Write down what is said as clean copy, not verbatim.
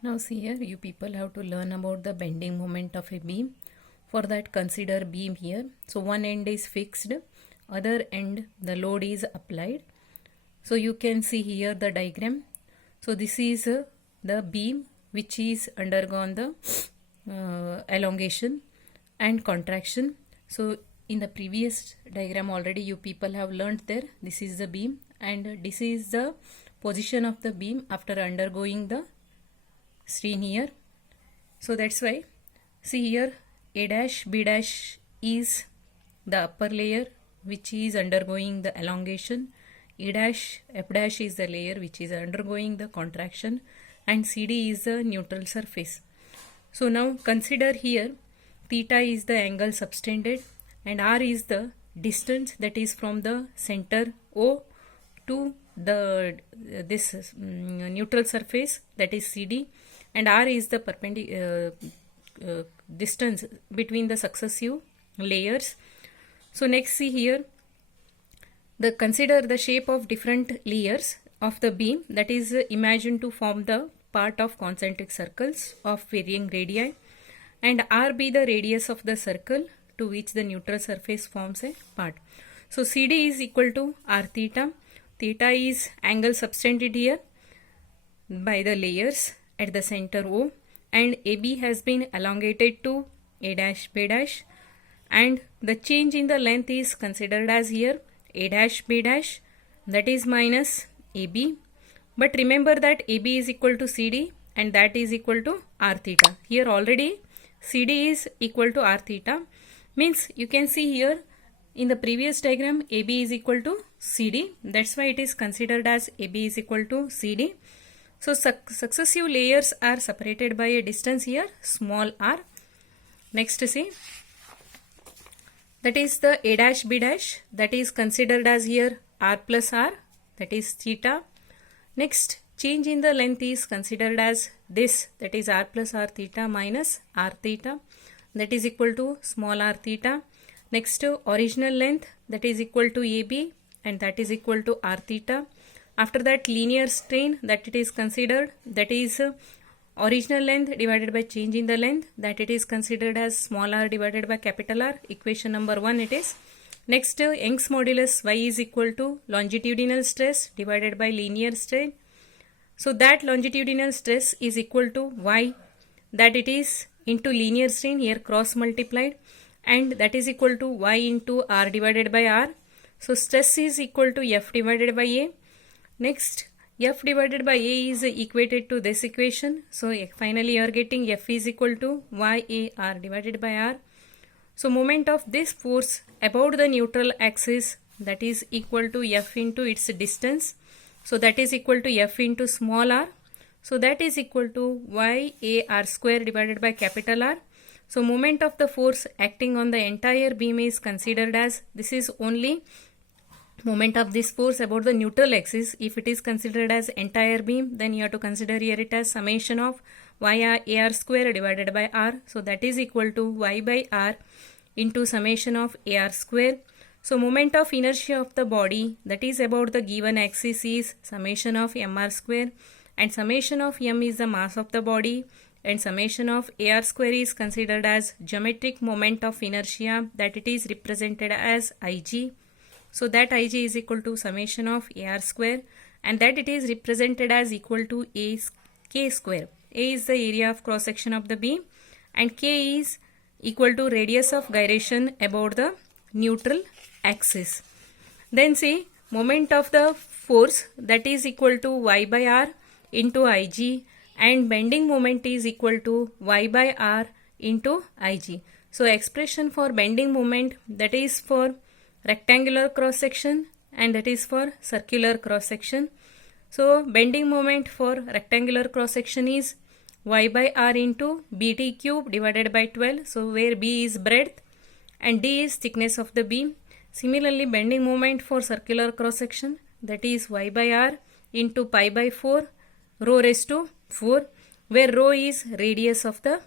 Now see here, you people have to learn about the bending moment of a beam. For that, consider beam here. So one end is fixed, other end the load is applied. So you can see here the diagram. So this is the beam which is undergone the elongation and contraction. So in the previous diagram already you people have learned there. This is the beam and this is the position of the beam after undergoing the strain here. So that's why see here A dash B dash is the upper layer which is undergoing the elongation, E dash F dash is the layer which is undergoing the contraction, and CD is the neutral surface. So now consider here theta is the angle subtended and R is the distance that is from the center O to the neutral surface, that is CD, and R is the perpendicular distance between the successive layers. So next see here, consider the shape of different layers of the beam that is imagined to form the part of concentric circles of varying radii, and R be the radius of the circle to which the neutral surface forms a part. So CD is equal to R theta. Theta is angle subtended here by the layers at the center O, and AB has been elongated to A dash B dash, and the change in the length is considered as here A dash B dash, that is minus AB. But remember that AB is equal to CD and that is equal to R theta. Here already CD is equal to R theta, means you can see here in the previous diagram AB is equal to CD. That's why it is considered as AB is equal to CD. So successive layers are separated by a distance here small r. Next see, that is the A dash B dash, that is considered as here R plus R, that is theta. Next change in the length is considered as this, that is R plus R theta minus R theta, that is equal to small r theta. Next original length, that is equal to AB and that is equal to R theta. After that linear strain that it is considered, that is original length divided by change in the length, that it is considered as small r divided by capital R. Equation number 1 it is. Next Young's modulus Y is equal to longitudinal stress divided by linear strain. So that longitudinal stress is equal to Y, that it is into linear strain here cross multiplied, and that is equal to Y into R divided by R. So stress is equal to F divided by A. Next F divided by A is equated to this equation. So finally you are getting F is equal to YAR divided by R. So moment of this force about the neutral axis, that is equal to F into its distance. So that is equal to F into small r. So that is equal to YAR square divided by capital R. So moment of the force acting on the entire beam is considered as, this is only moment of this force about the neutral axis. If it is considered as entire beam, then you have to consider here it as summation of YAR square divided by R. So that is equal to Y by R into summation of AR square. So moment of inertia of the body that is about the given axis is summation of MR square, and summation of M is the mass of the body, and summation of AR square is considered as geometric moment of inertia, that it is represented as IG. So that IG is equal to summation of AR square, and that it is represented as equal to K square. A is the area of cross section of the beam and K is equal to radius of gyration about the neutral axis. Then see moment of the force that is equal to Y by R into IG, and bending moment is equal to Y by R into IG. So expression for bending moment, that is for rectangular cross section and that is for circular cross section. So bending moment for rectangular cross section is Y by R into BT cube divided by 12. So where B is breadth and D is thickness of the beam. Similarly bending moment for circular cross section, that is Y by R into pi by 4 rho raised to 4, where rho is radius of the beam.